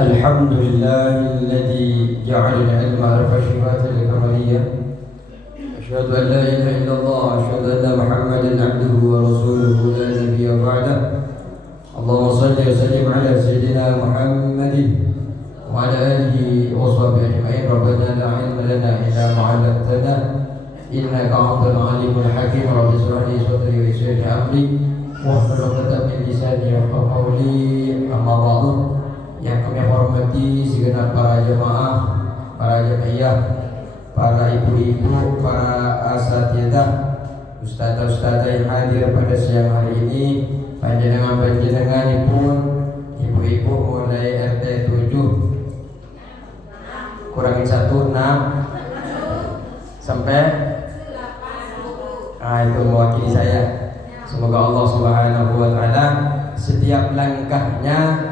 الحمد لله الذي جعل العلم عرف صفات الكمالية. أشهد أن لا إله إلا الله، أشهد أن محمدا عبده ورسوله لا نبي بعده. اللهم صل وسلم على سيدنا محمد وعلى آله وصحبه أجمعين. ربنا لا علم لنا إلا ما علمتنا إنك أنت العليم الحكيم. رب اشرح لي صدري ويسر لي أمري واحلل عقدة من لساني يفقهوا قولي. أما بعد, yang kami hormati segenap para jemaah, para jemaah, para ibu-ibu, para asatidzah, ustadzah-ustadzah yang hadir pada siang hari ini, panjenengan pun ibu-ibu mulai RT 7 kurangin 1 6 sampai itu mewakili saya. Semoga Allah Subhanahu wa taala setiap langkahnya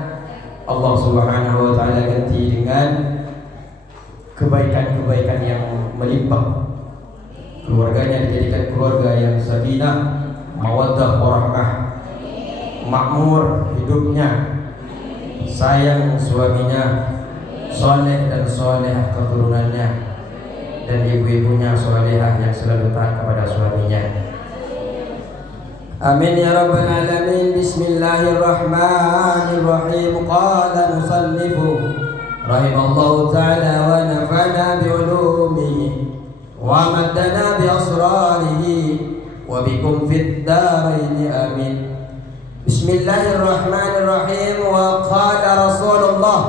Allah Subhanahu wa taala ganti dengan kebaikan-kebaikan yang melimpah. Keluarganya dijadikan keluarga yang sakinah, mawaddah, warahmah, makmur hidupnya, sayang suaminya, soleh dan solehah keturunannya, dan ibu-ibunya solehah yang selalu taat kepada suaminya. Amin ya rabbal alamin. Bismillahirrahmanirrahim. Qala musannifu rahimallahu ta'ala wa nafa'na bi'ulumihi wa maddana bi asrarihi wa bikum fid darain amin. Bismillahirrahmanirrahim. Wa qala Rasulullah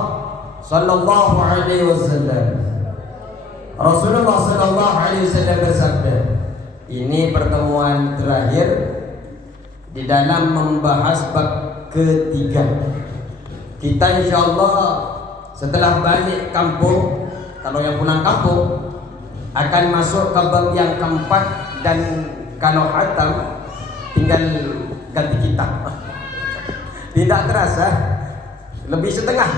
sallallahu alaihi wasallam, Rasulullah sallallahu alaihi wasallam bersabda, ini pertemuan terakhir di dalam membahas bab ketiga. Kita insyaallah setelah balik kampung, kalau yang pulang kampung, akan masuk ke bab yang keempat, dan kalau hatam tinggal ganti kitab. Tidak terasa lebih setengah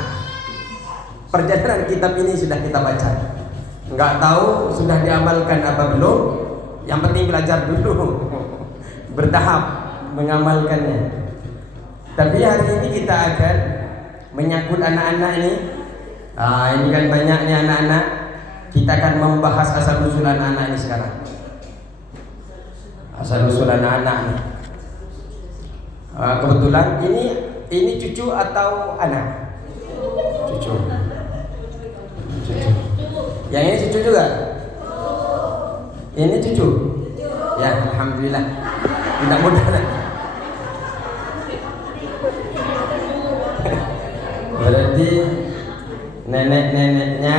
perjalanan kitab ini sudah kita baca. Enggak tahu sudah diamalkan apa belum. Yang penting belajar dulu, bertahap mengamalkannya. Tapi hari ini kita akan menyangkut anak-anak ini. Ini kan banyak nih anak-anak. Kita akan membahas asal usul anak-anak ini sekarang. Asal usul anak-anak ini. Kebetulan ini cucu atau anak? Cucu. Yang ini cucu juga? Ini cucu? Ya, alhamdulillah. Tidak mudah lagi. Berarti nenek-neneknya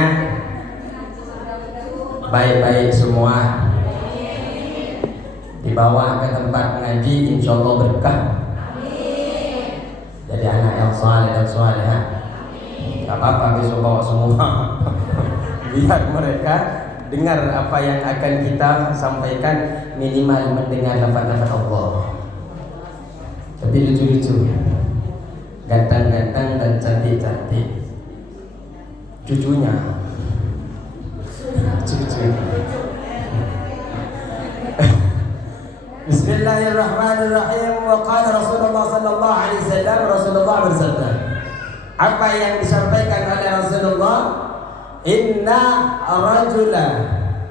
baik-baik semua. Dibawa ke tempat ngaji, insya Allah berkah. Jadi anak yang saleh dan salehah. Gak apa-apa, besok bawa semua. Biar mereka dengar apa yang akan kita sampaikan, minimal mendengar lafaz-lafaz Allah. Tapi lucu-lucu, ganteng-ganteng dan cantik-cantik. Cucunya cucu. Bismillahirrahmanirrahim. Wa qala Rasulullah sallallahu alaihi wasallam, Rasulullah bersabda, apa yang disampaikan oleh Rasulullah, inna rajula,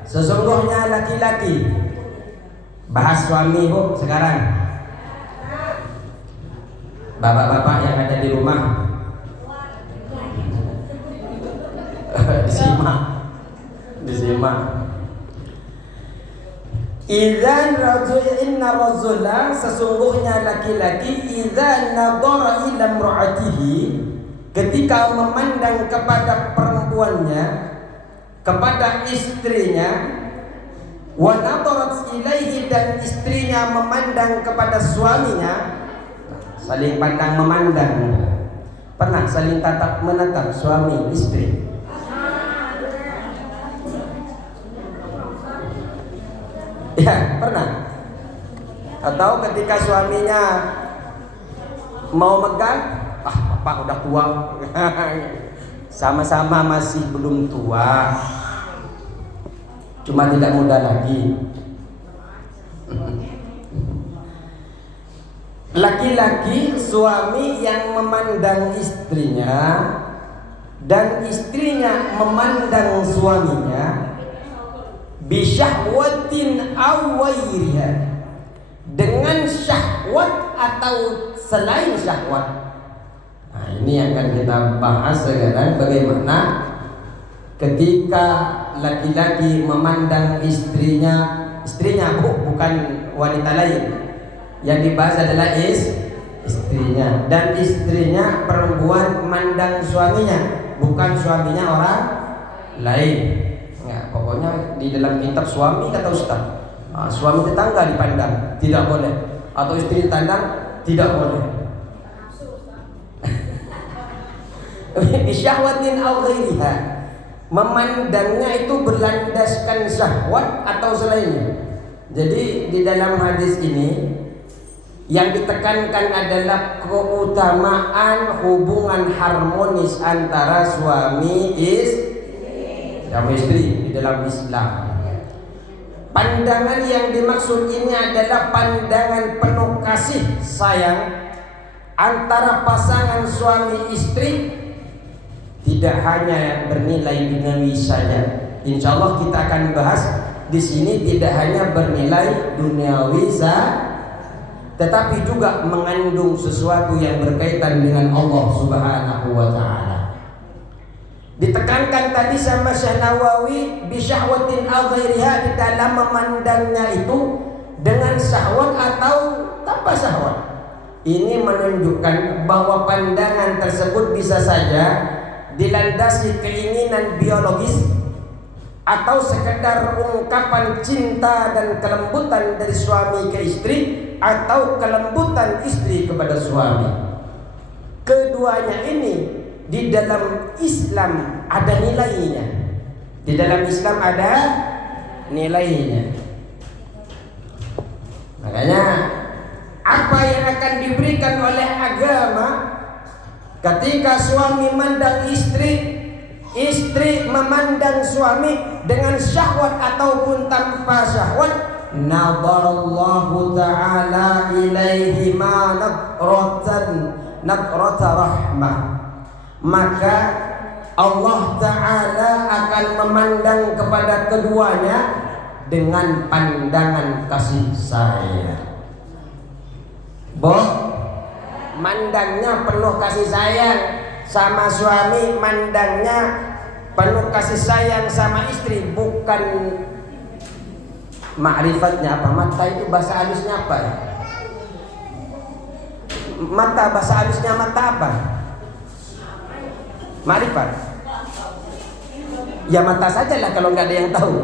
sesungguhnya laki-laki. Bahas suami bu sekarang. Bapak-bapak yang ada di rumah disimak. Idzan rajul, inna rajula, sesungguhnya laki-laki, idza nadhara ila imra'atihi, ketika memandang kepada perempuannya, kepada istrinya, wa nadarat ilaihi, dan istrinya memandang kepada suaminya. Saling pandang memandang. Pernah saling tatap menatap suami istri? Ya, pernah. Atau ketika suaminya mau megang, Bapak udah tua. Sama-sama masih belum tua, cuma tidak muda lagi. Laki-laki suami yang memandang istrinya dan istrinya memandang suaminya bisyahwatin aw ghairiha, dengan syahwat atau selain syahwat. Nah, ini yang akan kita bahas sekarang, bagaimana ketika laki-laki memandang istrinya bukan wanita lain. Yang dibahas adalah istrinya, dan istrinya perempuan memandang suaminya, bukan suaminya orang lain. Nah, pokoknya di dalam kitab suami kata Ustaz, suami tetangga dipandang tidak boleh, atau istri dipandang tidak boleh. Bisyahwatin aw ghairiha, memandangnya itu berlandaskan syahwat atau selainnya. Jadi di dalam hadis ini yang ditekankan adalah keutamaan hubungan harmonis antara suami istri di dalam Islam. Pandangan yang dimaksud ini adalah pandangan penuh kasih sayang antara pasangan suami istri, tidak hanya bernilai duniawi saja. Insya Allah kita akan bahas di sini tidak hanya bernilai duniawi saja, tetapi juga mengandung sesuatu yang berkaitan dengan Allah Subhanahu wa ta'ala. Ditekankan tadi sama Syekh Nawawi bisyahwatin aw ghairiha, di dalam memandangnya itu dengan syahwat atau tanpa syahwat. Ini menunjukkan bahwa pandangan tersebut bisa saja dilandasi keinginan biologis atau sekedar ungkapan cinta dan kelembutan dari suami ke istri, atau kelembutan istri kepada suami. Keduanya ini di dalam Islam ada nilainya. Di dalam Islam ada nilainya. Makanya apa yang akan diberikan oleh agama ketika suami memandang istri, istri memandang suami dengan syahwat ataupun tanpa syahwat, nadarallahu ta'ala ilaihi ma nadrata rahmah, maka Allah Ta'ala akan memandang kepada keduanya dengan pandangan kasih sayang. Mandangnya penuh kasih sayang sama suami, mandangnya penuh kasih sayang sama istri, bukan ma'rifatnya apa? Mata itu bahasa halusnya apa ya? Mata bahasa halusnya mata apa? Ma'rifat. Ya mata sajalah kalau nggak ada yang tahu.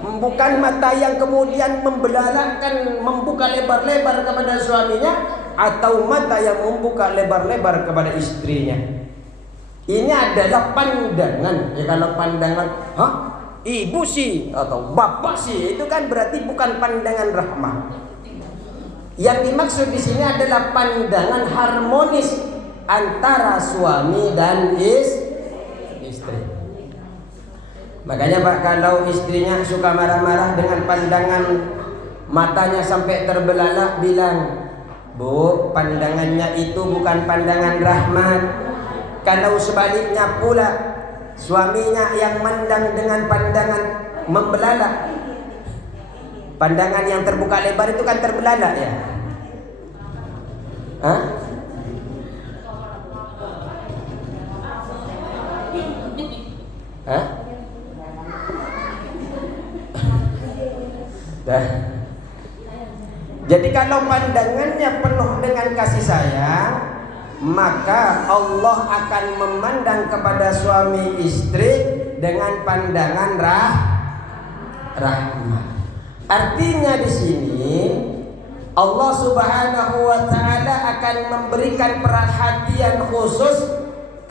Bukan mata yang kemudian membelalakan, membuka lebar-lebar kepada suaminya, atau mata yang membuka lebar-lebar kepada istrinya. Ini adalah pandangan. Ya kalau pandangan, ibu sih atau bapak sih, itu kan berarti bukan pandangan rahmah. Yang dimaksud di sini adalah pandangan harmonis antara suami dan istri. Makanya Pak, kalau istrinya suka marah-marah dengan pandangan matanya sampai terbelalak, bilang, Bu, pandangannya itu bukan pandangan rahmat. Kalau sebaliknya pula, suaminya yang mandang dengan pandangan membelalak, pandangan yang terbuka lebar itu kan terbelalak ya. Hah? Hah? Jadi kalau pandangannya penuh dengan kasih sayang, maka Allah akan memandang kepada suami istri dengan pandangan rahmat. Artinya di sini Allah Subhanahu wa ta'ala akan memberikan perhatian khusus,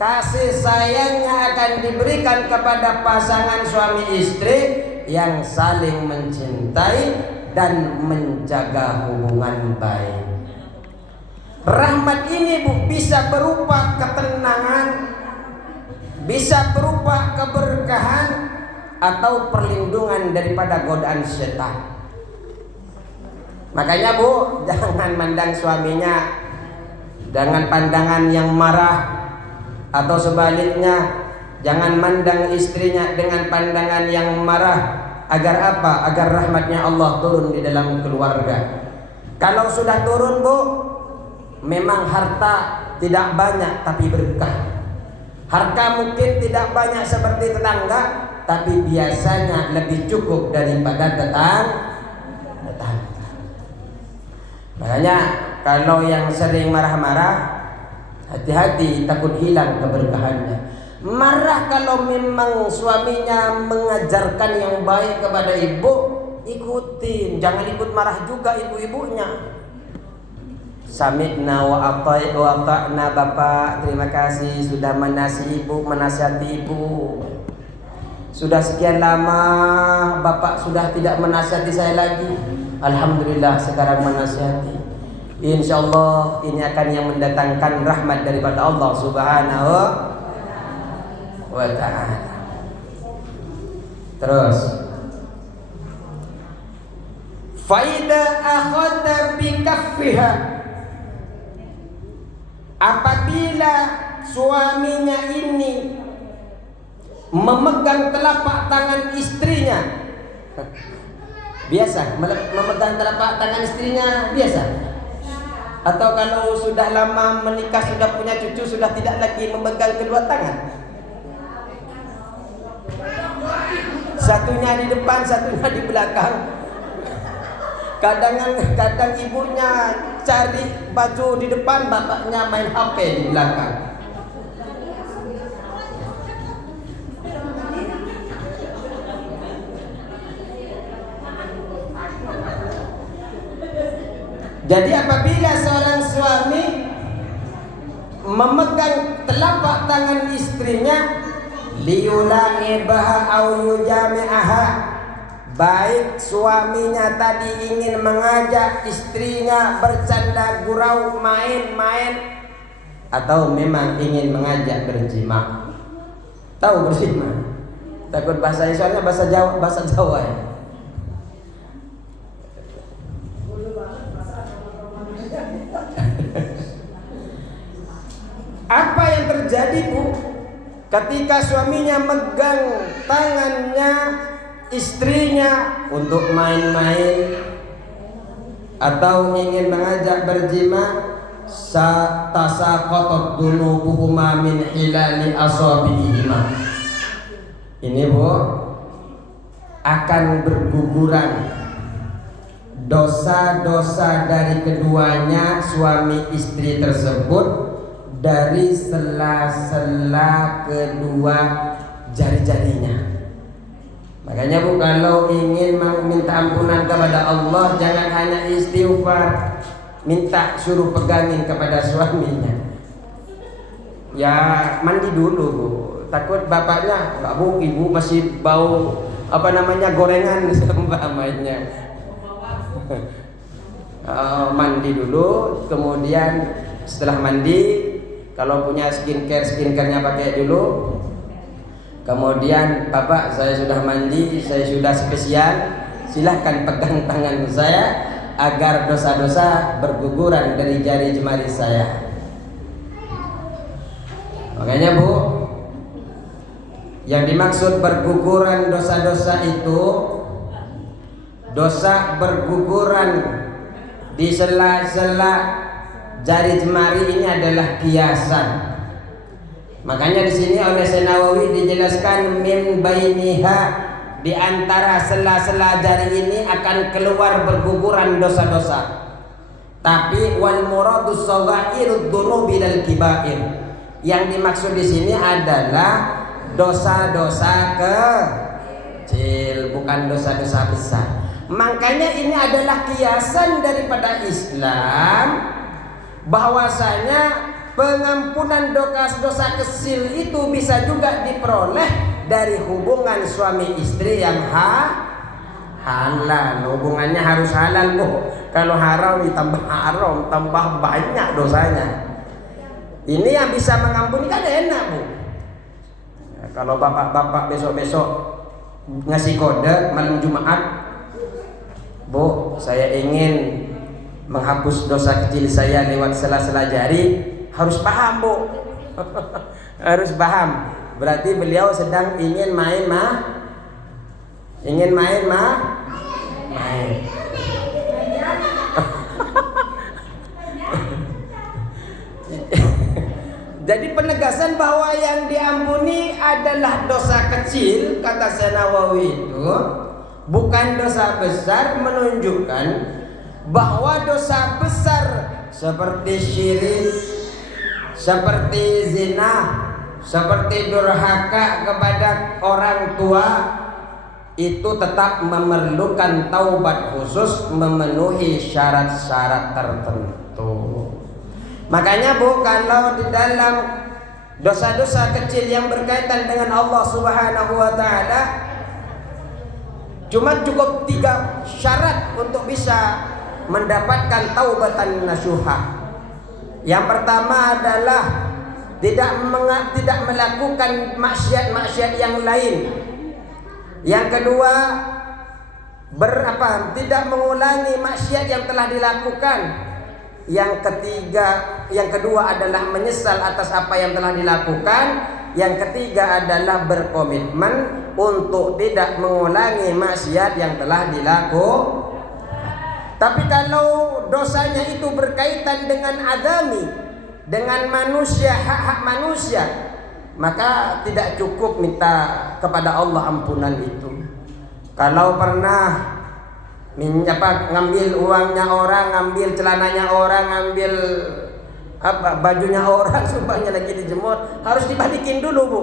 kasih sayangnya akan diberikan kepada pasangan suami istri yang saling mencintai dan menjaga hubungan baik. Rahmat ini bisa berupa ketenangan, bisa berupa keberkahan, atau perlindungan daripada godaan setan. Makanya Bu, jangan mandang suaminya dengan pandangan yang marah, atau sebaliknya Jangan mandang istrinya dengan pandangan yang marah. Agar apa? Agar rahmatnya Allah turun di dalam keluarga. Kalau sudah turun, Bu, memang harta tidak banyak tapi berkah. Harta mungkin tidak banyak seperti tetangga, tapi biasanya lebih cukup daripada tetangga. Makanya kalau yang sering marah-marah, hati-hati, takut hilang keberkahannya. Marah kalau memang suaminya mengajarkan yang baik kepada ibu, ikutin. Jangan ikut marah juga ibu-ibunya. Sami'na wa ata'na, Bapak, terima kasih sudah menasihati ibu. Sudah sekian lama Bapak sudah tidak menasihati saya lagi. Alhamdulillah sekarang menasihati. Insyaallah ini akan yang mendatangkan rahmat daripada Allah Subhanahu wa ta'ala. Terus, faida akhadha bikaffiha, apabila suaminya ini memegang telapak tangan istrinya, biasa memegang telapak tangan istrinya biasa, atau kalau sudah lama menikah, sudah punya cucu, sudah tidak lagi memegang kedua tangan. Satunya di depan, satunya di belakang. Kadang ibunya cari baju di depan, bapaknya main HP di belakang. Jadi apabila seorang suami memegang telapak tangan istrinya, liyula'ibaha au yujami'aha, baik suaminya tadi ingin mengajak istrinya bercanda gurau, main-main, atau memang ingin mengajak berjima. Tahu berjima? Takut bahasa Indonesia, bahasa Jawa ya. Apa yang terjadi, Bu? Ketika suaminya megang tangannya istrinya untuk main-main atau ingin mengajak berjima, tasaqatat dunubuhuma min hilali asabi'ihima. Ini, Bu, akan berguguran dosa-dosa dari keduanya suami istri tersebut dari sela-sela kedua jari-jarinya. Makanya, Bu, kalau ingin minta ampunan kepada Allah, jangan hanya istighfar, minta suruh pegangin kepada suaminya. Ya mandi dulu, Bu. Takut bapaknya, "Enggak, Bu, ibu masih bau gorengan," umpamanya. Mandi dulu, kemudian setelah mandi, kalau punya skincare-nya pakai dulu. Kemudian, "Bapak, saya sudah mandi, saya sudah spesial, silahkan pegang tangan saya agar dosa-dosa berguguran dari jari jemari saya." Makanya, Bu, yang dimaksud berguguran dosa-dosa itu, dosa berguguran di sela-sela jari jemari ini adalah kiasan. Makanya di sini oleh Syekh Nawawi dijelaskan min bainiha, di antara sela-sela jari ini akan keluar berguguran dosa-dosa. Tapi wal muradus saghairud dunubi lal kibair. Yang dimaksud di sini adalah dosa-dosa kecil, bukan dosa-dosa besar. Makanya ini adalah kiasan daripada Islam, bahwasanya pengampunan dosa kecil itu bisa juga diperoleh dari hubungan suami istri yang halal. Hubungannya harus halal, Bu. Kalau haram ditambah haram, tambah banyak dosanya. Ini yang bisa mengampuni kan enak, Bu. Ya, kalau bapak-bapak besok-besok ngasih kode malam Jumat, "Bu, saya ingin menghapus dosa kecil saya lewat sela-sela jari," harus paham, Bu. Harus paham Berarti beliau sedang ingin main main. Jadi penegasan bahwa yang diampuni adalah dosa kecil, kata Syekh Nawawi itu bukan dosa besar, menunjukkan bahwa dosa besar seperti syirik, seperti zina, seperti durhaka kepada orang tua itu tetap memerlukan taubat khusus, memenuhi syarat-syarat tertentu. Makanya Bu, kalau di dalam dosa-dosa kecil yang berkaitan dengan Allah Subhanahu wa taala cuma cukup 3 syarat untuk bisa mendapatkan taubatan nasuha. Yang pertama adalah tidak melakukan maksiat-maksiat yang lain. Yang kedua tidak mengulangi maksiat yang telah dilakukan. Yang kedua adalah menyesal atas apa yang telah dilakukan. Yang ketiga adalah berkomitmen untuk tidak mengulangi maksiat yang telah dilakukan. Tapi kalau dosanya itu berkaitan dengan adami, dengan manusia, hak-hak manusia, maka tidak cukup minta kepada Allah ampunan itu. Kalau pernah ngambil uangnya orang, ngambil celananya orang, ngambil bajunya orang, sumpahnya lagi dijemur, harus dibalikin dulu Bu.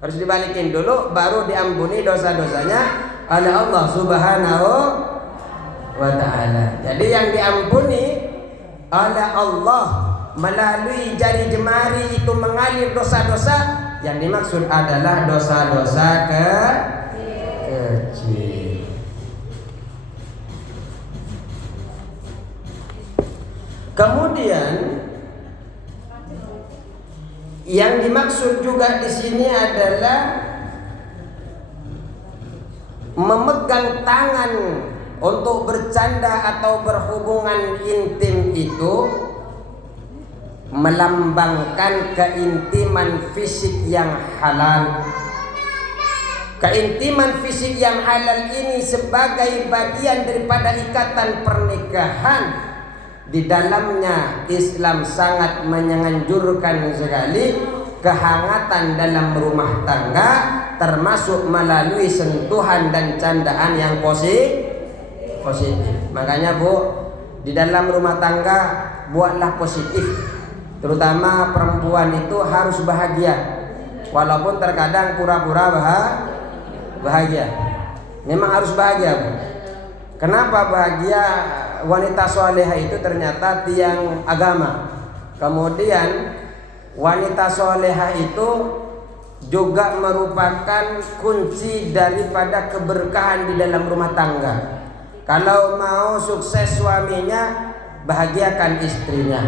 Harus dibalikin dulu, baru diampuni dosa-dosanya oleh Allah Subhanahu wa ta'ala. Jadi yang diampuni oleh Allah melalui jari jemari itu mengalir dosa-dosa, yang dimaksud adalah dosa-dosa kecil. Kemudian yang dimaksud juga di sini adalah memegang tangan untuk bercanda atau berhubungan intim itu melambangkan keintiman fisik yang halal. Keintiman fisik yang halal ini sebagai bagian daripada ikatan pernikahan. Di dalamnya Islam sangat menganjurkan sekali kehangatan dalam rumah tangga, termasuk melalui sentuhan dan candaan yang positif. Makanya Bu, di dalam rumah tangga buatlah positif. Terutama perempuan itu harus bahagia, walaupun terkadang pura-pura bahagia. Memang harus bahagia Bu. Kenapa bahagia? Wanita soleha itu ternyata tiang agama. Kemudian wanita soleha itu juga merupakan kunci daripada keberkahan di dalam rumah tangga. Kalau mau sukses suaminya, bahagiakan istrinya.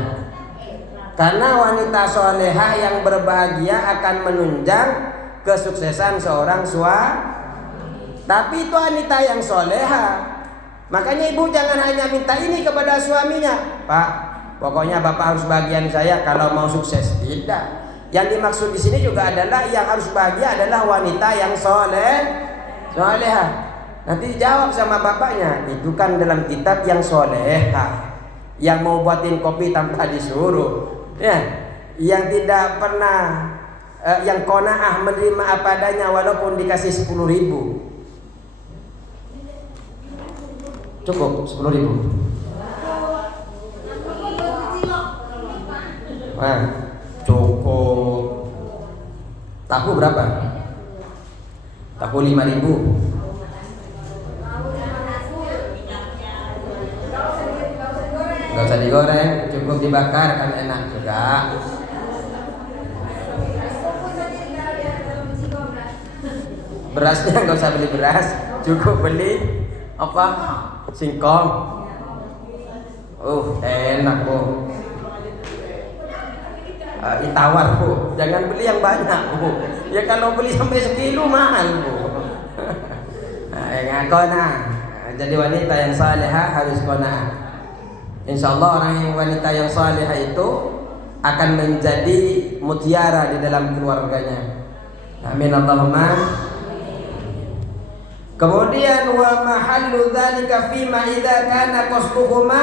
Karena wanita soleha yang berbahagia akan menunjang kesuksesan seorang suami. Tapi itu wanita yang soleha. Makanya ibu jangan hanya minta ini kepada suaminya, Pak, pokoknya Bapak harus bagian saya kalau mau sukses. Tidak. Yang dimaksud di sini juga adalah yang harus bahagia adalah wanita yang soleha. Nanti dijawab sama bapaknya, itu kan dalam kitab yang soleha, yang mau buatin kopi tanpa disuruh, ya, yang tidak pernah, yang qanaah menerima apa adanya walaupun dikasih 10.000. Cukup 10.000. Nah, cukup. Tahu berapa? Tahu 5.000. Gak usah digoreng, cukup dibakar kan enak juga. Berasnya gak usah beli beras, cukup beli apa? Singkong. Enak Bu. Tawar Bu, jangan beli yang banyak Bu. Ya kalau beli sampai 1 kilo mahal Bu. Qanaah. Jadi wanita yang salihah harus qanaah. Insyaallah orang yang wanita yang salihah itu akan menjadi mutiara di dalam keluarganya. Amin Allahumma. Kemudian wa mahallu dzalika fima idza kana qasduhuma,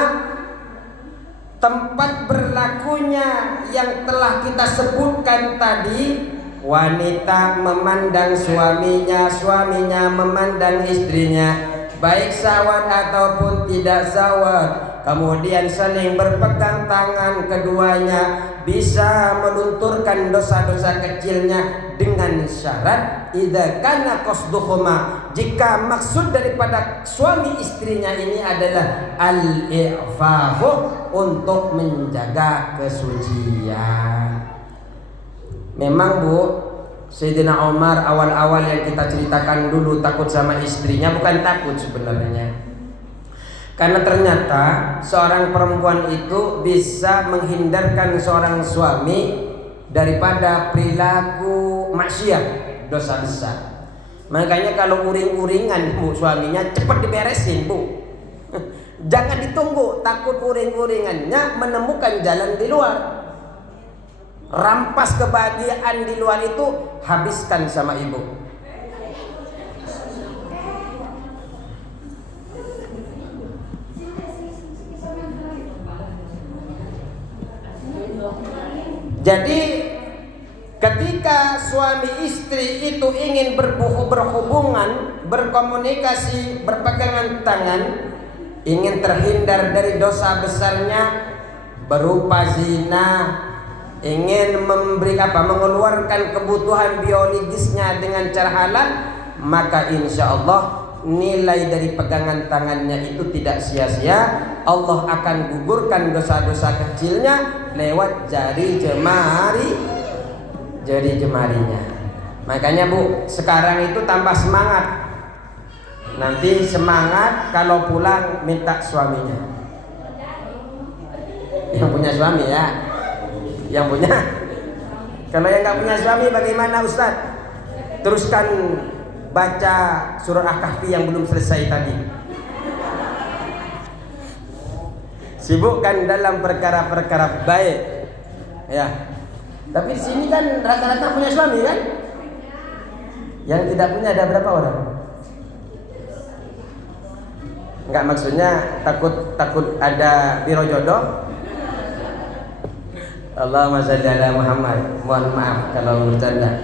tempat berlakunya yang telah kita sebutkan tadi, wanita memandang suaminya, suaminya memandang istrinya, baik sawat ataupun tidak sawat, kemudian saling berpegang tangan keduanya, bisa melunturkan dosa-dosa kecilnya dengan syarat idza kana qasduhuma, jika maksud daripada suami istrinya ini adalah al-i'fafu, untuk menjaga kesucian. Memang Bu, Sayyidina Umar awal-awal yang kita ceritakan dulu takut sama istrinya, bukan takut sebenarnya, karena ternyata seorang perempuan itu bisa menghindarkan seorang suami daripada perilaku maksiat, dosa besar. Makanya kalau uring-uringan Bu suaminya, cepat diberesin Bu. Jangan ditunggu, takut uring-uringannya menemukan jalan di luar. Rampas kebahagiaan di luar itu, habiskan sama ibu. Jadi ketika suami istri itu ingin berhubungan, berkomunikasi, berpegangan tangan, ingin terhindar dari dosa besarnya berupa zina, ingin mengeluarkan kebutuhan biologisnya dengan cara halal, maka insya Allah nilai dari pegangan tangannya itu tidak sia-sia. Allah akan gugurkan dosa-dosa kecilnya lewat jari jemarinya. Makanya Bu, sekarang itu tambah semangat. Nanti semangat kalau pulang minta suaminya. Yang punya suami ya, yang punya. Kalau yang nggak punya suami bagaimana Ustaz? Teruskan baca surah Al-Kahfi yang belum selesai tadi. Sibukkan dalam perkara-perkara baik, ya. Tapi di sini kan rata-rata punya suami kan? Yang tidak punya ada berapa orang? Enggak, maksudnya takut ada biro jodoh. Allahumma shalli ala Muhammad. Mohon maaf kalau bercanda.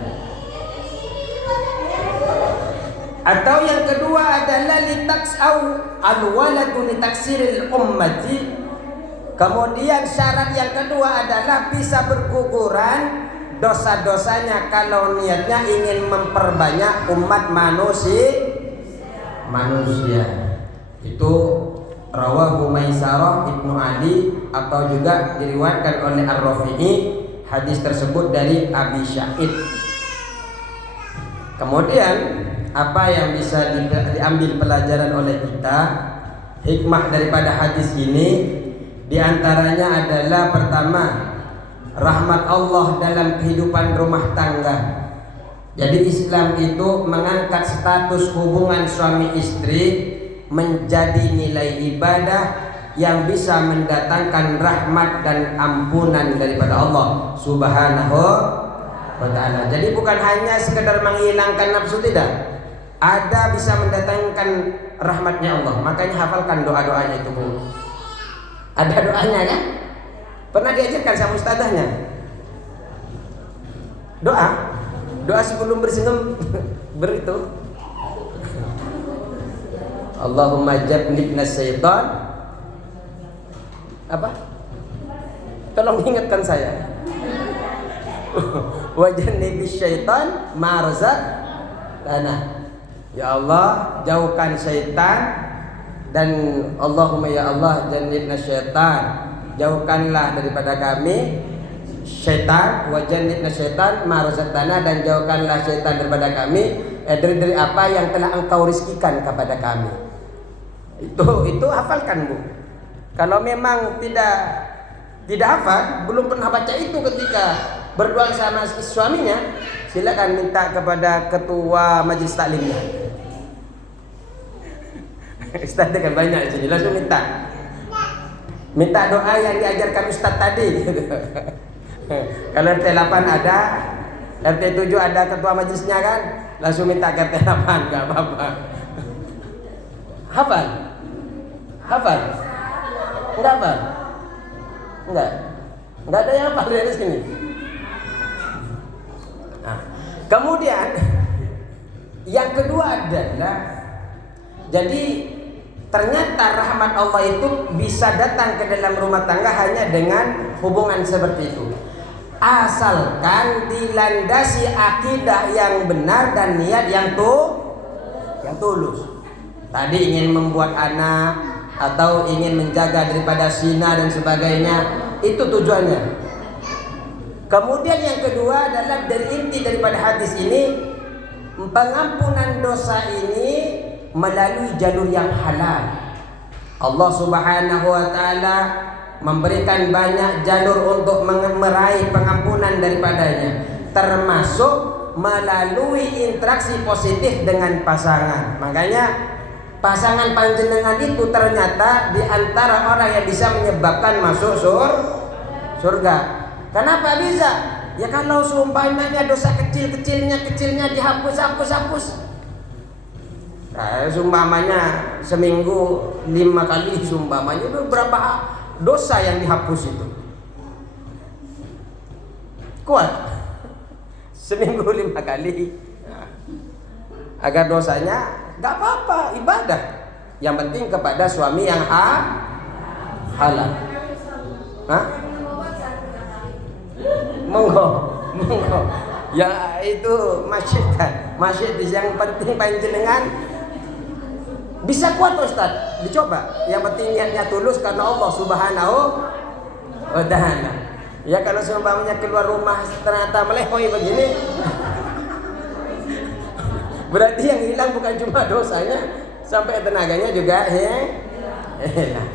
Atau yang kedua adalah al-waladu litaksiril ummati. Kemudian syarat yang kedua adalah bisa berguguran dosa-dosanya kalau niatnya ingin memperbanyak umat manusia. Itu rawahu Maisarah Ibnu Ali, atau juga diriwayatkan oleh Ar-Rafi'i. Hadis tersebut dari Abi Sya'id. Kemudian apa yang bisa diambil pelajaran oleh kita, hikmah daripada hadis ini, diantaranya adalah pertama, rahmat Allah dalam kehidupan rumah tangga. Jadi Islam itu mengangkat status hubungan suami istri menjadi nilai ibadah yang bisa mendatangkan rahmat dan ampunan daripada Allah Subhanahu wa ta'ala. Jadi bukan hanya sekedar menghilangkan nafsu, tidak, ada bisa mendatangkan rahmatnya Allah. Makanya hafalkan doa-doanya itu Bu. Ada doanya kan? Pernah diajarkan sama ustazahnya? Doa sebelum bersinggung beritu. Allahumma jannibna syaitan. Apa? Tolong ingatkan saya. Wa jannibis syaitan ma razaqtana. Ya Allah, jauhkan syaitan. Dan Allahumma ya Allah jannibna syaitan, jauhkanlah daripada kami syaitan, wa jannibna syaitan ma razaqtana, dan jauhkanlah syaitan daripada kami dari apa yang telah engkau rizkikan kepada kami. Itu hafalkan Bu. Kalau memang tidak hafal, belum pernah baca itu ketika berdoa sama suaminya, silakan minta kepada ketua majelis taklimnya. Ustaz kan banyak di sini, langsung minta doa yang diajarkan Ustaz tadi. Kalau T8 ada, RT 7 ada ketua majelisnya kan? Langsung minta ke RT 8, enggak apa-apa. Hafal? Hafal? Enggak hafal? Enggak. Enggak ada yang hafal dari sini. Nah, kemudian yang kedua adalah, jadi ternyata rahmat Allah itu bisa datang ke dalam rumah tangga hanya dengan hubungan seperti itu. Asalkan dilandasi akidah yang benar dan niat yang tulus. Tadi ingin membuat anak atau ingin menjaga daripada zina dan sebagainya, itu tujuannya. Kemudian yang kedua adalah dari inti daripada hadis ini, pengampunan dosa ini melalui jalur yang halal. Allah Subhanahu wa taala memberikan banyak jalur untuk meraih pengampunan daripadanya, termasuk melalui interaksi positif dengan pasangan. Makanya pasangan panjenengan itu ternyata di antara orang yang bisa menyebabkan masuk surga. Kenapa bisa? Ya kalau seumpamanya dosa kecilnya dihapus. Nah, seumpamanya seminggu 5 kali, seumpamanya itu berapa dosa yang dihapus itu? Kuat. Seminggu 5 kali. Nah, agar dosanya gak apa-apa, ibadah. Yang penting kepada suami yang halal. Hah? Monggo. Ya itu masjid kan. Masjid yang penting panjenengan bisa kuat Ustaz, dicoba. Yang penting niatnya tulus karena Allah Subhanahu wa taala. Ya kalau seumpamanya keluar rumah ternyata melehoi begini, berarti yang hilang bukan cuma dosanya, sampai tenaganya juga hilang.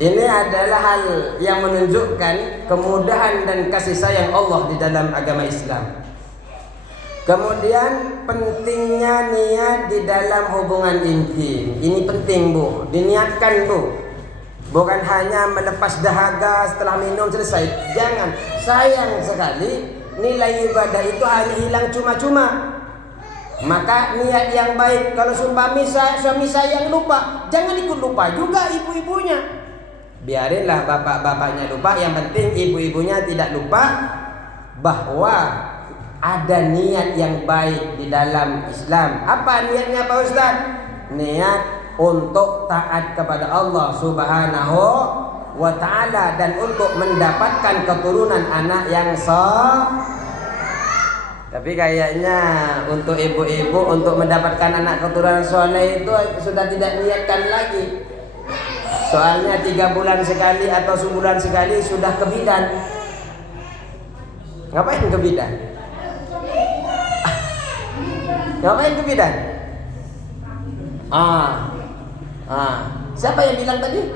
Ini adalah hal yang menunjukkan kemudahan dan kasih sayang Allah di dalam agama Islam. Kemudian pentingnya niat di dalam hubungan intim. Ini penting Bu, diniatkan Bu. Bukan hanya melepas dahaga setelah minum selesai. Jangan, sayang sekali nilai ibadah itu hanya hilang cuma-cuma. Maka niat yang baik, kalau suami saya yang lupa, jangan ikut lupa juga ibu-ibunya. Biarinlah bapak-bapaknya lupa, yang penting ibu-ibunya tidak lupa bahwa ada niat yang baik di dalam Islam. Apa niatnya Pak Ustaz? Niat untuk taat kepada Allah Subhanahu wa taala dan untuk mendapatkan keturunan anak yang saleh. Tapi kayaknya untuk ibu-ibu untuk mendapatkan anak keturunan soleh itu sudah tidak niatkan lagi. Soalnya 3 bulan sekali atau sebulan sekali sudah ke bidan. Ngapain ke bidan? Ngapain ke bidan? Siapa yang bilang tadi?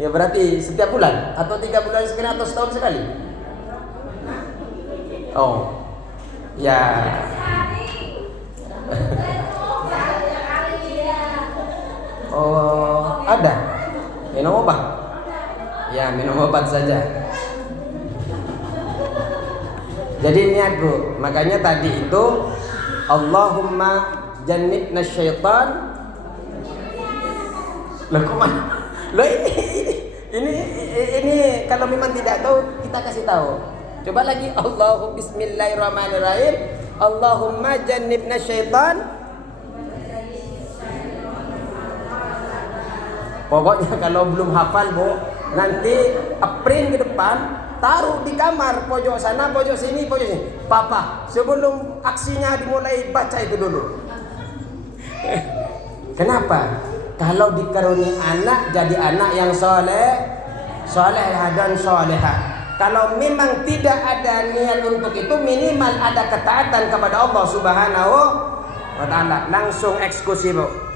Ya berarti setiap bulan atau 3 bulan sekali atau setahun sekali? Oh, ya. Oh, ada. Minum obat? Ya, minum obat saja. Jadi niat Bu. Makanya tadi itu Allahumma jannibna syaitan. Loh kemana? Loh ini kalau memang tidak tahu kita kasih tahu. Coba lagi. Allahu bismillahirrahmanirrahim. Allahumma jannibna syaitan. Pokoknya kalau belum hafal Bu, nanti print ke depan, taruh di kamar, pojok sana, pojok sini, pojok sini. Papa, sebelum aksinya dimulai baca itu dulu. Kenapa? Kalau dikaruniai anak, jadi anak yang solehah dan solehah. Kalau memang tidak ada niat untuk itu, minimal ada ketaatan kepada Allah Subhanahu wa taala. Langsung eksekusi Bu.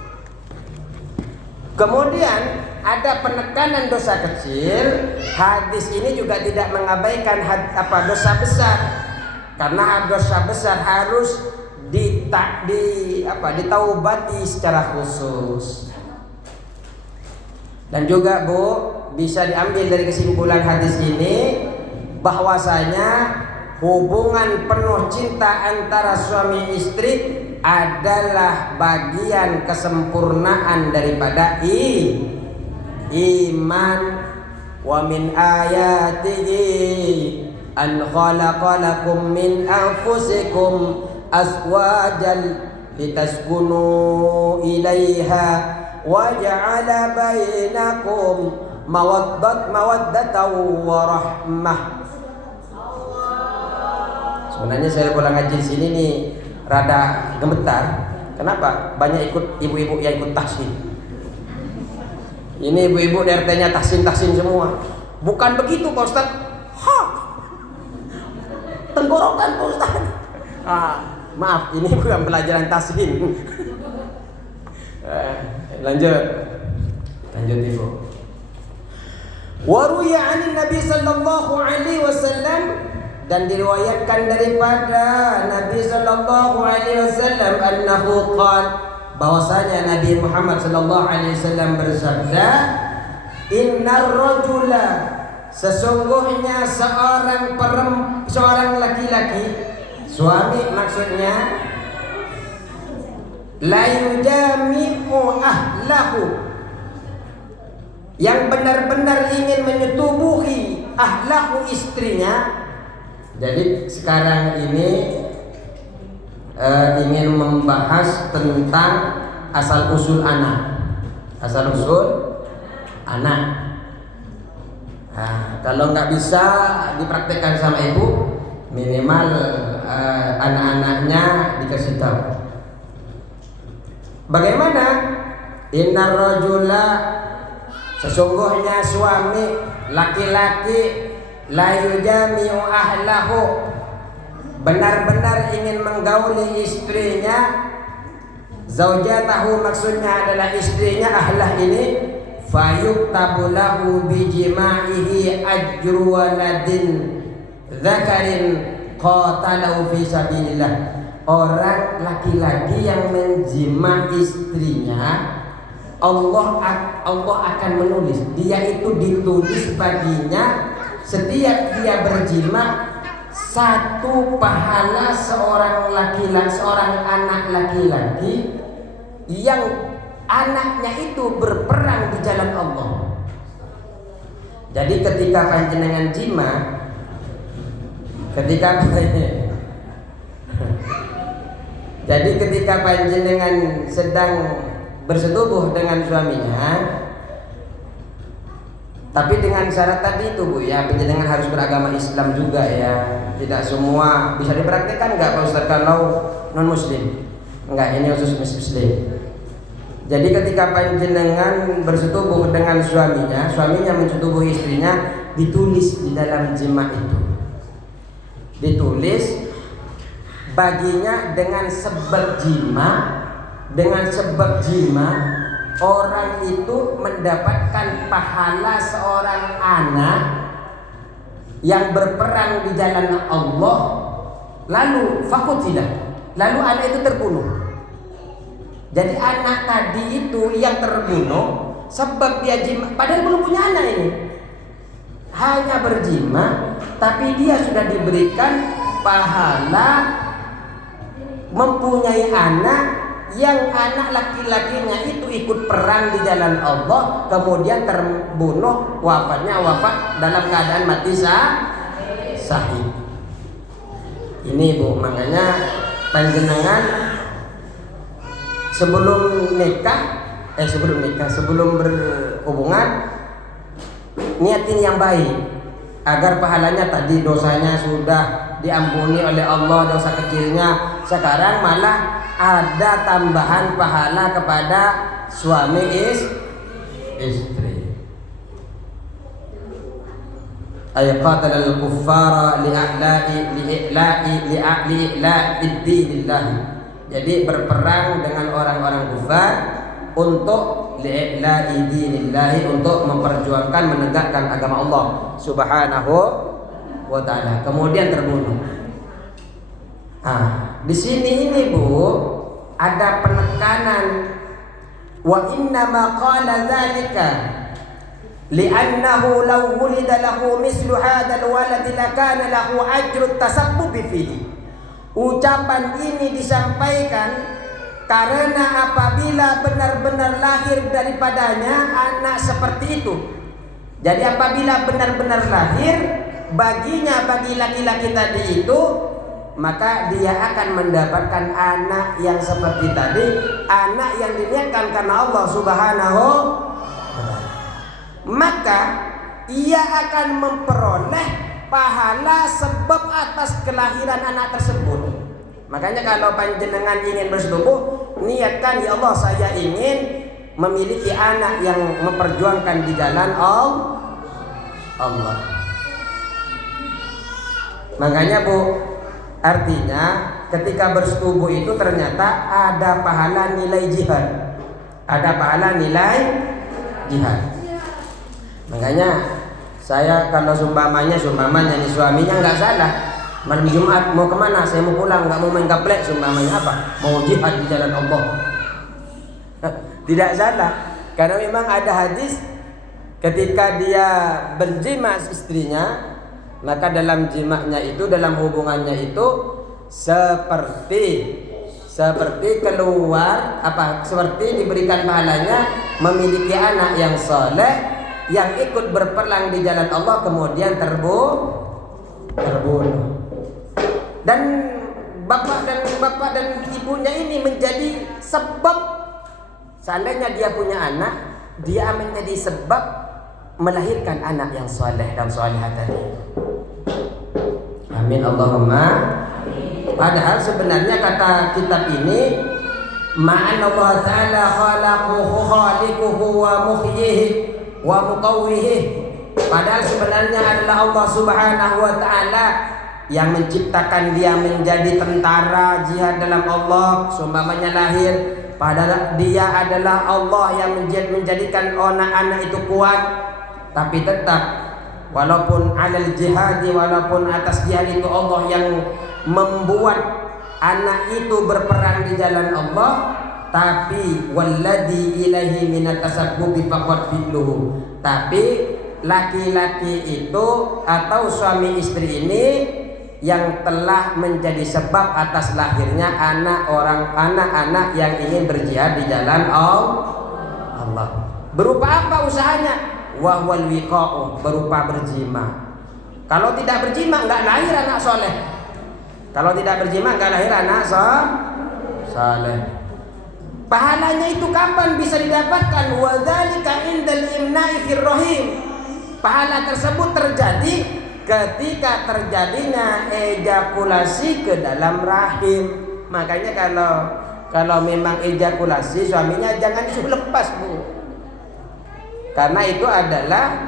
Kemudian ada penekanan dosa kecil. Hadis ini juga tidak mengabaikan dosa besar, karena dosa besar harus ditaubati secara khusus. Dan juga Bu, bisa diambil dari kesimpulan hadis ini bahwasanya hubungan penuh cinta antara suami istri adalah bagian kesempurnaan daripada iman. Wa min ayatihi an khalaqa lakum min anfusikum azwajan litaskunu ilaiha wa ja'ala bainakum mawaddatan wa rahmah. Sebenarnya saya pulang ngaji sini nih rada gemetar. Kenapa? Banyak ikut ibu-ibu yang ikut tahsin. Ini ibu-ibu RT-nya tahsin semua. Bukan begitu Pak Ustaz. Tenggorokan Pak Ustaz. Maaf, ini bukan pelajaran tahsin. Lanjut Ibu. Waruya 'anil Nabi sallallahu alaihi wasallam, dan diriwayatkan daripada Nabi sallallahu alaihi wasallam annahu qala, bahwasanya Nabi Muhammad sallallahu alaihi wasallam bersabda, innar rajula, sesungguhnya seorang laki-laki, suami maksudnya, la yujami'u ahlahu, yang benar-benar ingin menyetubuhi ahlahu, istrinya. Jadi sekarang ini ingin membahas tentang asal usul anak. Kalau nggak bisa dipraktekkan sama ibu, minimal anak-anaknya dikasih tahu. Bagaimana? Innar rajula, sesungguhnya suami laki-laki, la yujami'u ahlahu, benar-benar ingin menggauli istrinya, zaujatahu maksudnya adalah istrinya, ahlah ini, fayuktabu lahu bijima'ihi ajru waladin dzakarin qatalahu fi sabilillah. Orang laki-laki yang menjima istrinya, Allah akan menulis, dia itu ditulis baginya setiap dia berjima satu pahala seorang anak laki-laki yang anaknya itu berperang di jalan Allah. Jadi ketika panjenengan jima, ketika panjenengan sedang bersetubuh dengan suaminya, tapi dengan syarat tadi itu Bu ya, panjenengan harus beragama Islam juga ya. Tidak semua bisa dipraktikkan nggak Pak Ustaz kalau non muslim? Enggak, ini khusus muslim. Jadi ketika panjenengan bersetubuh dengan suaminya mensetubuhi istrinya, ditulis di dalam jima itu, ditulis baginya dengan sebab jima orang itu mendapatkan pahala seorang anak yang berperang di jalan Allah, lalu fakutilah, lalu anak itu terbunuh. Jadi anak tadi itu yang terbunuh sebab dia jima, padahal belum punya anak ini, hanya berjima, tapi dia sudah diberikan pahala mempunyai anak yang anak laki-lakinya itu ikut perang di jalan Allah, kemudian terbunuh, wafat dalam keadaan mati syahid. Ini Bu, makanya panjenengan sebelum berhubungan niatin yang baik agar pahalanya tadi, dosanya sudah diampuni oleh Allah, dosa kecilnya, sekarang malah ada tambahan pahala kepada suami istri. Ayqatal kuffara li'i'la'i dinillah. Jadi berperang dengan orang-orang kufar untuk li'i'la'i dinillah, untuk memperjuangkan, menegakkan agama Allah Subhanahu wa ta'ala, kemudian terbunuh. Di sini ini Bu, ada penekanan, wa inna ma qala dzalika, li'annahu law wulida lahu mislu hadzal walad lakana lahu ajru tasabbubi fihi. Ucapan ini disampaikan karena apabila benar-benar lahir daripadanya anak seperti itu. Jadi apabila benar-benar lahir baginya, bagi laki-laki tadi itu, maka dia akan mendapatkan anak yang seperti tadi, anak yang diniatkan karena Allah Subhanahu wa ta'ala. Maka ia akan memperoleh pahala sebab atas kelahiran anak tersebut. Makanya kalau panjenengan ingin bersetubuh, niatkan, ya Allah saya ingin memiliki anak yang memperjuangkan di jalan Allah. Makanya Bu, artinya ketika bersetubuh itu ternyata ada pahala nilai jihad. Ada pahala nilai jihad. Makanya saya kalau sumpamanya nih suaminya nggak salah, malam Jumat mau kemana? Saya mau pulang, nggak mau main gaplek, sumpamanya apa? Mau jihad di jalan Allah. Tidak salah, karena memang ada hadis ketika dia berjima istrinya, maka dalam jimaknya itu, dalam hubungannya itu seperti keluar seperti diberikan pahalanya memiliki anak yang soleh yang ikut berperang di jalan Allah kemudian terbunuh. Dan bapak dan ibunya ini menjadi sebab, seandainya dia punya anak, dia menjadi sebab melahirkan anak yang soleh dan solehah tadi. Amin Allahumma. Padahal sebenarnya kata kitab ini, ma'an Allah Ta'ala khaliquhu wa muhyihi wa muqawwihi. Padahal sebenarnya adalah Allah Subhanahu wa ta'ala yang menciptakan dia menjadi tentara jihad dalam Allah, seumpamanya lahir. Padahal dia adalah Allah yang menjadikan anak-anak itu kuat. Tapi tetap walaupun alal jihad, walaupun atas jihad itu Allah yang membuat anak itu berperang di jalan Allah, tapi walladzi ilaihi minat tasabbubi faqad fi'luhu. Tapi laki-laki itu atau suami istri ini yang telah menjadi sebab atas lahirnya anak-anak yang ingin berjihad di jalan Allah. Berupa apa usahanya? Wahwal wiqa'u, berupa berjima. Kalau tidak berjima enggak lahir anak soleh. Kalau tidak berjima enggak lahir anak soleh. Pahalanya itu kapan bisa didapatkan? Wa dzalika indal imna'i fir rahim. Pahala tersebut terjadi ketika terjadinya ejakulasi ke dalam rahim. Makanya kalau memang ejakulasi, suaminya jangan disuruh lepas, Bu. Karena itu adalah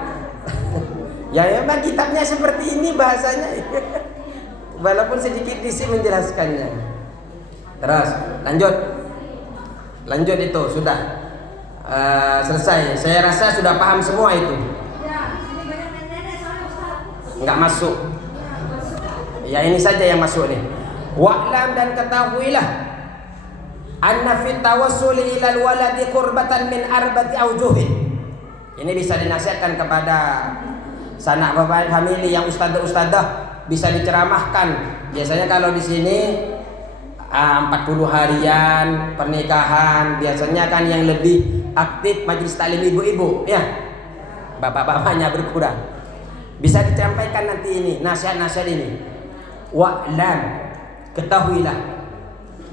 ya memang kitabnya seperti ini bahasanya. Walaupun sedikit disi menjelaskannya. Terus lanjut itu sudah selesai. Saya rasa sudah paham semua itu. Enggak masuk. Ya ini saja yang masuk nih. Wa'lam, dan ketahuilah anna fit tawassuli ilal waladi qurbatan min arba'ati aujuhin. Ini bisa dinasihatkan kepada sanak bapak famili yang ustadzah bisa diceramahkan. Biasanya kalau di sini 40 harian pernikahan, biasanya kan yang lebih aktif majelis taklim ibu-ibu, ya. Bapak-bapaknya berkurang. Bisa disampaikan nanti ini nasihat-nasihat ini. Wa'lam, ketahuilah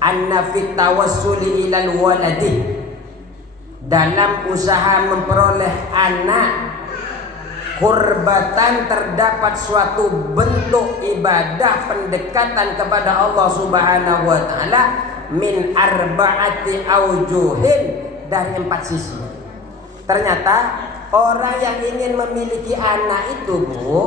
anna fit tawassuli ilal waladi, dalam usaha memperoleh anak, kurbatan, terdapat suatu bentuk ibadah pendekatan kepada Allah Subhanahu wa ta'ala min arba'ati aujuhin, dari 4 sisi. Ternyata orang yang ingin memiliki anak itu, Bu,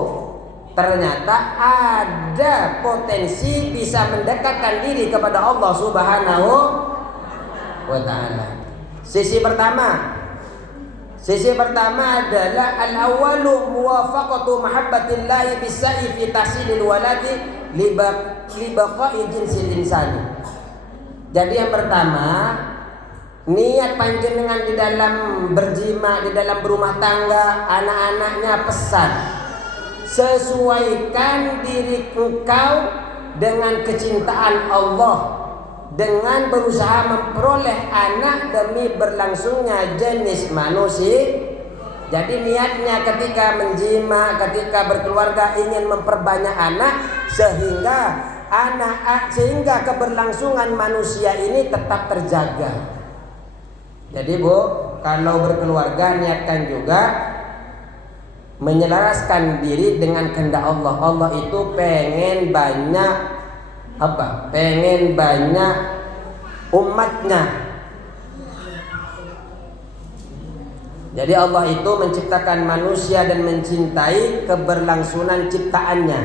ternyata ada potensi bisa mendekatkan diri kepada Allah Subhanahu wa ta'ala. Sisi pertama adalah al-awwalu muwafaqatu mahabbatillahi bisa'i fi tahsilil waladi li baqa'i jinsil insani. Jadi yang pertama, niat panjenengan di dalam berjima, di dalam berumah tangga, anak-anaknya pesan, sesuaikan diri engkau dengan kecintaan Allah, dengan berusaha memperoleh anak demi berlangsungnya jenis manusia. Jadi niatnya ketika menjima, ketika berkeluarga ingin memperbanyak anak sehingga keberlangsungan manusia ini tetap terjaga. Jadi Bu, kalau berkeluarga niatkan juga menyelaraskan diri dengan kehendak Allah. Allah itu pengen banyak apa? Pengen banyak umatnya. Jadi Allah itu menciptakan manusia dan mencintai keberlangsungan ciptaannya.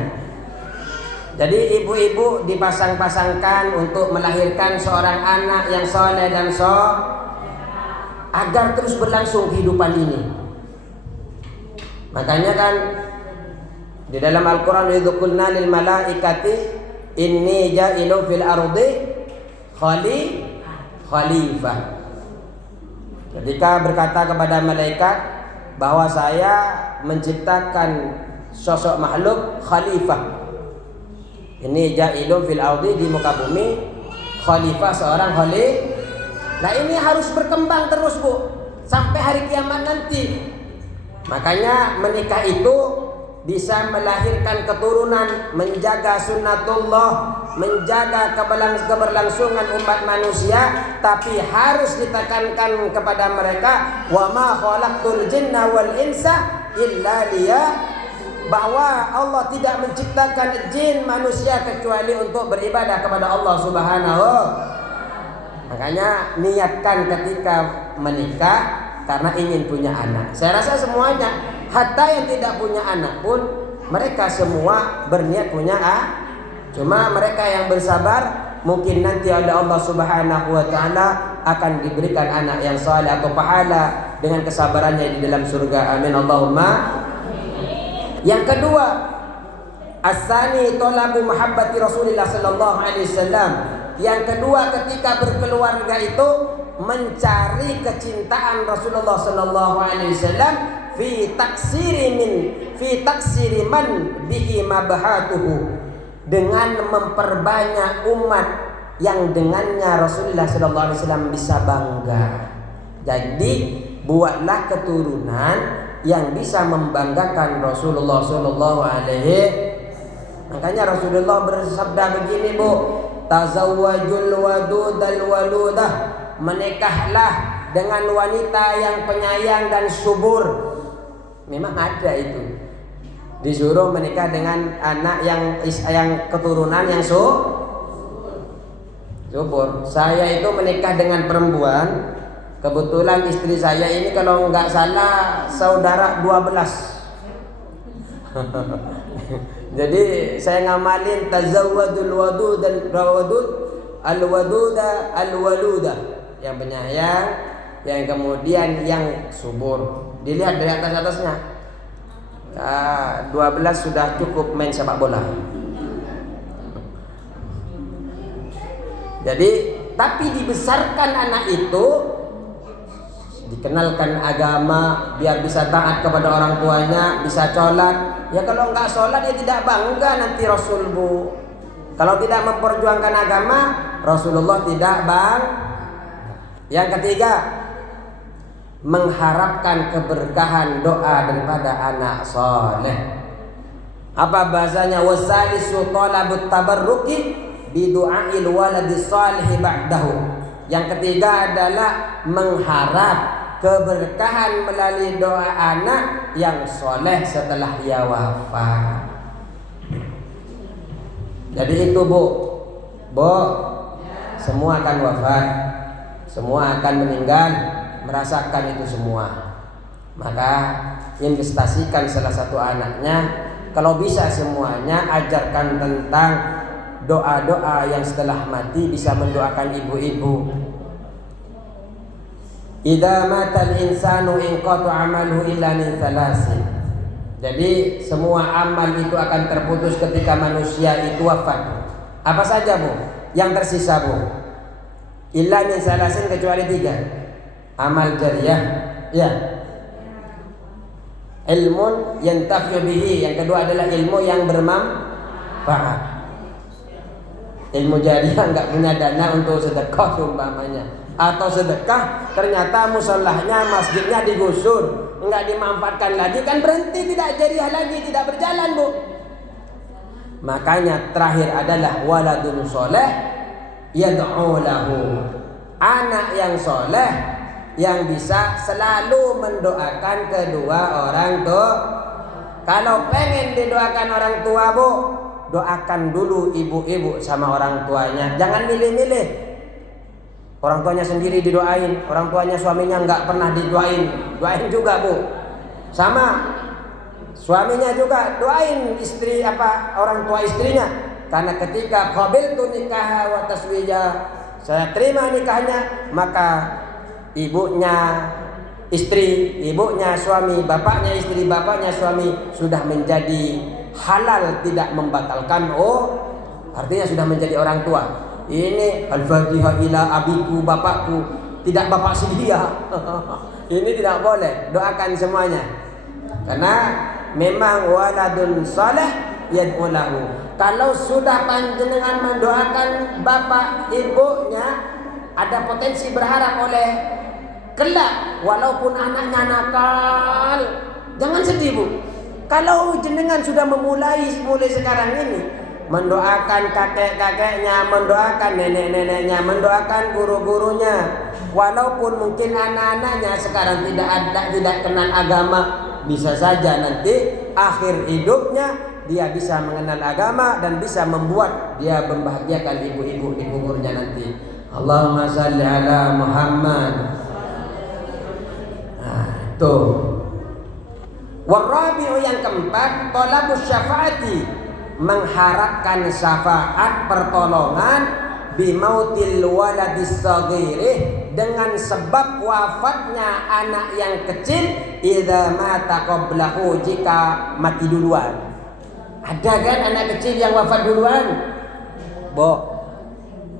Jadi ibu-ibu dipasang-pasangkan untuk melahirkan seorang anak yang soleh dan agar terus berlangsung kehidupan ini. Makanya kan di dalam Al-Quran idz qulna lil malaikati inni ja'ilu fil ardi khalifah. Ketika berkata kepada malaikat bahwa saya menciptakan sosok makhluk khalifah. Ini ja'ilun fil ardi, di muka bumi, khalifah, seorang khalifah. Nah ini harus berkembang terus Bu, sampai hari kiamat nanti. Makanya menikah itu bisa melahirkan keturunan, menjaga sunnatullah, menjaga keberlangsungan umat manusia. Tapi harus ditekankan kepada mereka, wa ma khalaqtul jinna wal insa illa bahwa Allah tidak menciptakan jin manusia kecuali untuk beribadah kepada Allah Subhanahu. Makanya niatkan ketika menikah karena ingin punya anak. Saya rasa semuanya, hatta yang tidak punya anak pun mereka semua berniat punya cuma mereka yang bersabar mungkin nanti oleh Allah Subhanahu wa taala akan diberikan anak yang saleh atau pahala dengan kesabarannya di dalam surga. Amin Allahumma. Yang kedua, as-sani talabu mahabbati Rasulillah sallallahu alaihi wasallam. Yang kedua, ketika berkeluarga itu mencari kecintaan Rasulullah sallallahu alaihi wasallam fi taksiri man bihi mabahatuhu, dengan memperbanyak umat yang dengannya Rasulullah sallallahu alaihi wasallam bisa bangga. Jadi buatlah keturunan yang bisa membanggakan Rasulullah sallallahu alaihi. Makanya Rasulullah bersabda begini Bu, tazawwajul wadudal waludah, menikahlah dengan wanita yang penyayang dan subur. Memang ada itu, disuruh menikah dengan anak yang keturunan yang subur. Saya itu menikah dengan perempuan, kebetulan istri saya ini kalau nggak salah saudara 12. Jadi saya ngamalin tazawwadul wadud dan wadud al-waduda al-waluda, yang penyayang, yang kemudian yang subur. Dilihat dari atasnya. 12 sudah cukup main sepak bola. Jadi tapi dibesarkan anak itu, dikenalkan agama biar bisa taat kepada orang tuanya, bisa sholat. Ya kalau enggak sholat dia tidak bangga nanti Rasul Bu. Kalau tidak memperjuangkan agama, Rasulullah tidak Yang ketiga, mengharapkan keberkahan doa daripada anak soleh. Apa bahasanya? Wasalisu talabut tabarruki bidu'ail waladis salih ba'dahu. Yang ketiga adalah mengharap keberkahan melalui doa anak yang soleh setelah ia wafat. Jadi itu Bu, semua akan wafat, semua akan meninggal, merasakan itu semua. Maka investasikan salah satu anaknya. Kalau bisa semuanya ajarkan tentang doa-doa yang setelah mati bisa mendoakan ibu-ibu. Idza matal insanu inqata 'amaluhu illa min thalasin. Jadi semua amal itu akan terputus ketika manusia itu wafat. Apa saja Bu yang tersisa Bu? Illa min salasin, kecuali 3. Amal jariyah, ya. Ilmun yantafi'u bihi, yang kedua adalah ilmu yang bermanfaat. Ilmu jariyah enggak punya dana untuk sedekah umpamanya, atau sedekah ternyata musallahnya, masjidnya digusur, enggak dimanfaatkan lagi, kan berhenti, tidak jariyah lagi, tidak berjalan, Bu. Makanya terakhir adalah waladun soleh yad'u lahu, anak yang soleh yang bisa selalu mendoakan kedua orang tua. Kalau pengen didoakan orang tua, Bu, doakan dulu ibu-ibu sama orang tuanya. Jangan milih-milih. Orang tuanya sendiri didoain, orang tuanya suaminya nggak pernah didoain, doain juga, Bu. Sama suaminya juga doain istri orang tua istrinya. Karena ketika qabiltu nikah wa taswija, saya terima nikahnya, maka ibunya istri, ibunya suami, bapaknya istri, bapaknya suami sudah menjadi halal, tidak membatalkan. Artinya sudah menjadi orang tua. Ini al-fatihah ila abiku, bapakku, tidak bapak si dia. Ini tidak boleh, doakan semuanya. Karena memang waladun saleh yad'u lahu. Kalau sudah panjenengan mendoakan bapak ibunya, ada potensi berharap oleh kelak walaupun anaknya nakal. Jangan sedih, Bu. Kalau jenengan sudah mulai sekarang ini mendoakan kakek-kakeknya, mendoakan nenek-neneknya, mendoakan guru-gurunya, walaupun mungkin anak-anaknya sekarang tidak kenal agama, bisa saja nanti akhir hidupnya dia bisa mengenal agama dan bisa membuat dia membahagiakan ibu-ibu di kuburnya nanti. Allahumma salli ala Muhammad. Tuh. Warabi'u, yang keempat, talabus syafaati, mengharapkan syafaat pertolongan bimautil waladis saghirih, dengan sebab wafatnya anak yang kecil, idza mata qablahu, jika mati duluan. Ada kan anak kecil yang wafat duluan?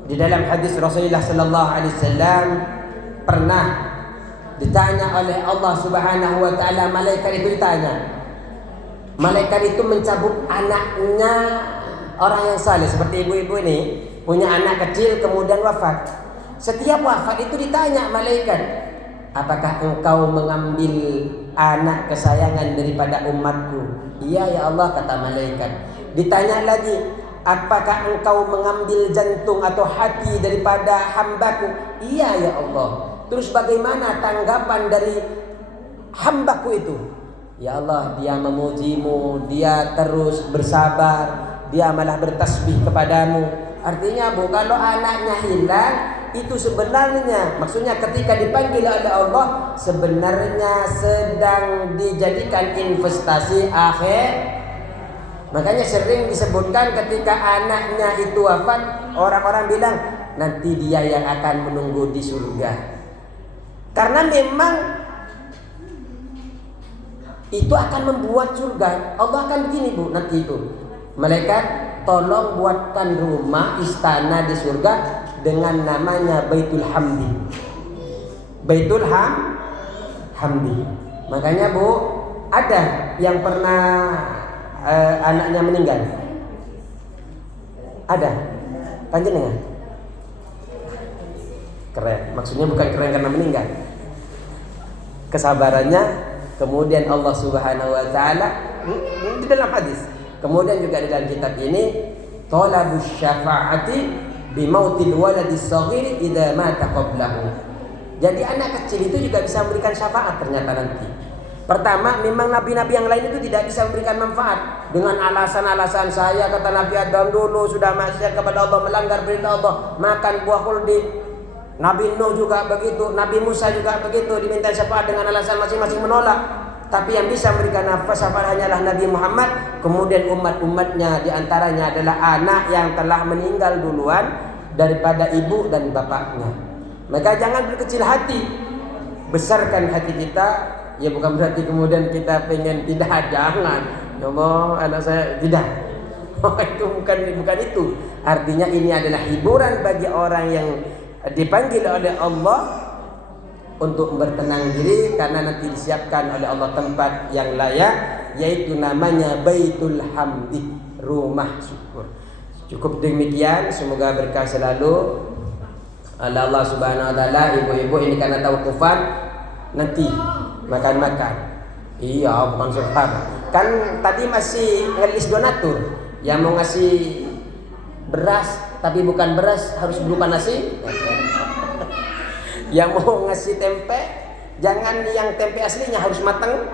Di dalam hadis Rasulullah sallallahu alaihi wasallam pernah ditanya oleh Allah Subhanahu wa taala, malaikat itu ditanya. Malaikat itu mencabut anaknya orang yang saleh, seperti ibu-ibu ini punya anak kecil kemudian wafat. Setiap wafat itu ditanya malaikat, apakah engkau mengambil anak kesayangan daripada umatku? Iya ya Allah, kata malaikat. Ditanya lagi, apakah engkau mengambil jantung atau hati daripada hambaku? Iya ya Allah. Terus bagaimana tanggapan dari hambaku itu? Ya Allah, dia memujimu, dia terus bersabar, dia malah bertasbih kepadamu. Artinya, Bu, kalau anaknya hilang, itu sebenarnya, maksudnya ketika dipanggil oleh Allah, sebenarnya sedang dijadikan investasi akhir. Makanya sering disebutkan ketika anaknya itu wafat, orang-orang bilang nanti dia yang akan menunggu di surga. Karena memang itu akan membuat surga. Allah akan begini, Bu, nanti itu malaikat, tolong buatkan rumah istana di surga dengan namanya Baitul Hamdi. Baitul Hamdi. Makanya, Bu, ada yang pernah anaknya meninggal? Ada? Panjenengan? Keren. Maksudnya bukan keren karena meninggal. Kesabarannya, kemudian Allah Subhanahu wa taala di dalam hadis, kemudian juga di dalam kitab ini, talabus syafaati bimautil waladis saghir idza mata qablahu. Jadi anak kecil itu juga bisa memberikan syafaat ternyata nanti. Pertama, memang nabi-nabi yang lain itu tidak bisa memberikan manfaat dengan alasan-alasan, saya kata Nabi Adam dulu sudah maksiat kepada Allah, melanggar perintah Allah, makan buah khuldi. Nabi Nuh juga begitu, Nabi Musa juga begitu, diminta syafaat dengan alasan masing-masing menolak. Tapi yang bisa memberikan syafaat hanyalah Nabi Muhammad. Kemudian umat-umatnya diantaranya adalah anak yang telah meninggal duluan daripada ibu dan bapaknya. Maka jangan berkecil hati, besarkan hati kita. Ya bukan berarti kemudian kita pengen tidak, jangan. Ya Allah, anak saya tidak. Itu bukan itu. Artinya ini adalah hiburan bagi orang yang dipanggil oleh Allah untuk bertenang diri karena nanti disiapkan oleh Allah tempat yang layak, yaitu namanya Baitul Hamdi, rumah syukur. Cukup demikian, semoga berkah selalu. Allah Subhanahu wa taala. Ibu-ibu ini karena tawakufan nanti makan-makan. Iya, bukan subhan. Kan tadi masih ngelis donatur yang mau ngasih beras, tapi bukan beras, harus berupa nasi. Yang mau ngasih tempe, jangan yang tempe aslinya, harus matang.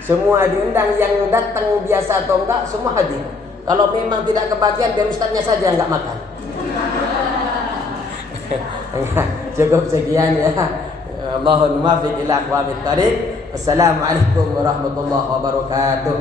Semua diundang, yang datang biasa atau enggak semua hadir. Kalau memang tidak kebagian, biar ustadznya saja yang enggak makan. Cukup sekian ya. Allahumma muwaffiq ila aqwamit thariq. Assalamualaikum warahmatullahi wabarakatuh.